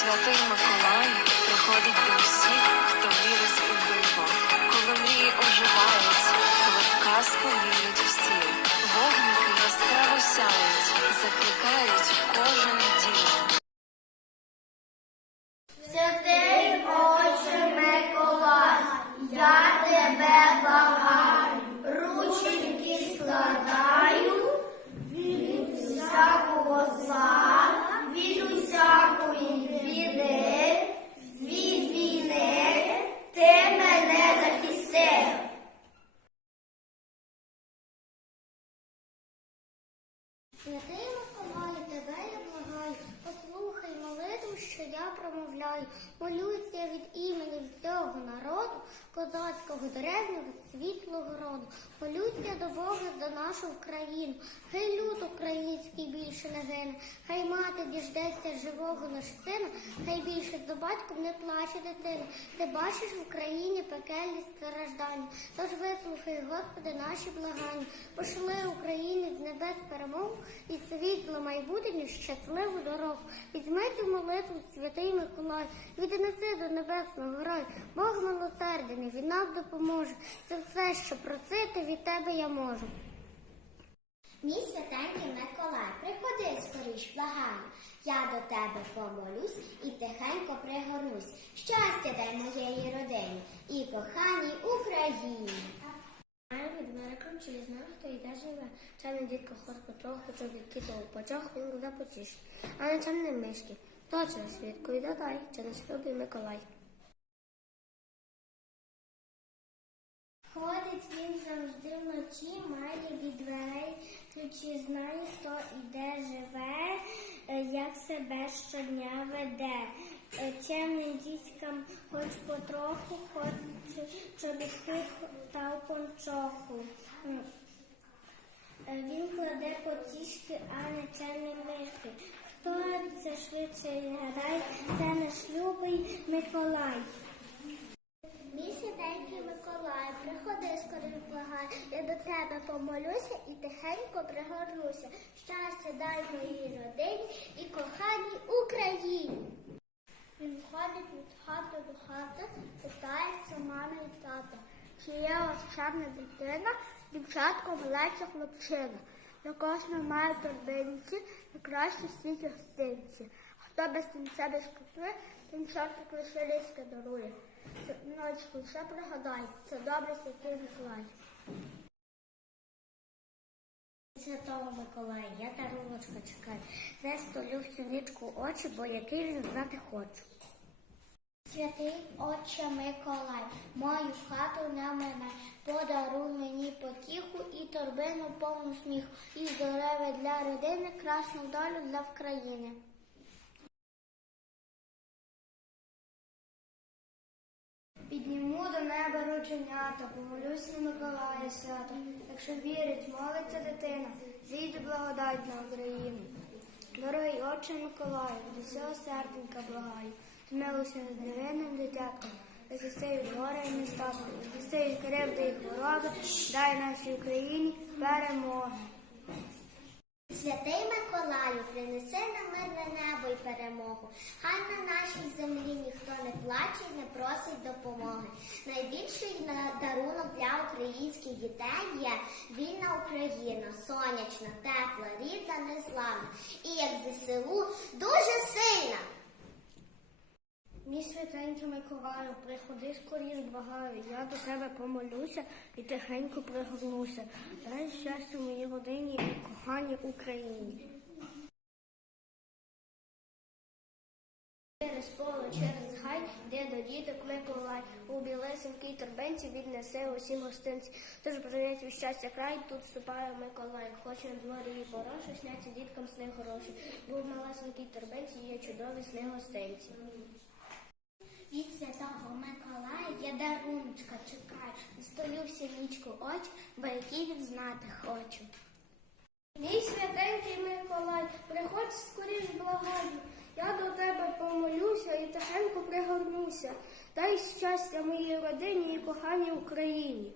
Святий Миколай приходить до всіх, хто вірить у диво, коли мрії оживають, коли в казку вірять всі. Вогники яскраво сяють, закликають кожен дім. Святий Отче Миколай, я тебе благаю, рученьки складаю Святий Миколаю, тебе я благаю, послухай молитву, що я промовляю. Молюся від імені всього народу, козацького древнього світлого роду. Молюся до Бога за нашу Україну. Хай люд український більше не гине, хай мати діждеться живого наш сина, хай більше за батьком не плаче дитина. Ти бачиш в Україні пекельні страждання. Тож вислухай, Господи, наші благання. Пошли Україні з небес перемогу і світло майбутнє щасливу дорогу. Візьми цю молитву, святий Миколай, віднеси до небесного раю. Бог милосердний, він нам допоможе. Це все, що просити від тебе я можу. Мій святенький Миколай, приходи скоріш, благаю. Я до тебе помолюсь і тихенько пригорнусь. Щастя дай моєї родині і коханій Україні. Від мериком, чи знаю, хто йде живе. Чемний дітко ход потроху, чобіт кітов почох, він буде потіш. А не чемний мишки. Точно, швидко й додай, не спробуй Миколай. Ходить він завжди вночі, має від дверей ключі, знає, хто іде живе, е, як себе щодня веде. Е, Чемним дітькам хоч потроху, хоч чобітки та пончоху. Е, Він кладе потішки, а не чемні мишки. Хто це швидше гадає, це наш любий Миколай. Мій святенький Миколай, приходи скоріш благай, я до тебе помолюся і тихенько пригорнуся. Щастя дай моїй родині і коханій Україні. Він ходить від хати до хати, питається мами і тата. Чи є вас дитина, дівчатко велика хлопчина. На кожного має торбинці, найкращі в світі гостинці. Хто без кінця без купи, тим чортик лише ліська дарує. Ночку лише пригадай, це добре святий Миколай. Святого Миколая, я даруночка чекаю. Не столю всю нічку очі, бо який він знати хочу. Святий Отче Миколай, мою хату на мене, подаруй мені і торбину повну сміху, і здоров'я для родини, красну долю для України. Підніму до неба рученята, помолюсь на Миколая свято. Якщо вірить, молиться дитина, зійде благодать на Україну. Дорогий отче Миколаю, до всього серденька благаю, змилуйся над невинним дитятком, захисти від горя і нестатку, захисти кривди і хвороби, дай нашій Україні перемоги. Святий Миколаю, принеси на мирне небо й перемогу. Хай на нашій землі ніхто не плаче і не просить допомоги. Найбільший дарунок для українських дітей є вільна Україна, сонячна, тепла, рідна, незламна. І як ЗСУ дуже сильна. Мій святенький Миколаю, приходи скоріш, благаю, я до тебе помолюся і тихенько пригорнуся. Дай щастя моїй родині і коханій Україні. Через поле, через гай, де до діток Миколай, у білесенькій торбенці віднесе усім гостинці. Тож привіт від щастя край, тут вступає Миколай. Хоч на дворі і порошу, сняться діткам сни хороші, бо в малесенькій торбенці є чудові сни гостинці. Від святого Миколая я даруночка чекаю. Столю всю нічку очі, бо який він знати хочу. Мій святенький Миколай, приходь скоріш благаю. Я до тебе помолюся і тихенько пригорнуся. Дай щастя моїй родині і коханій Україні.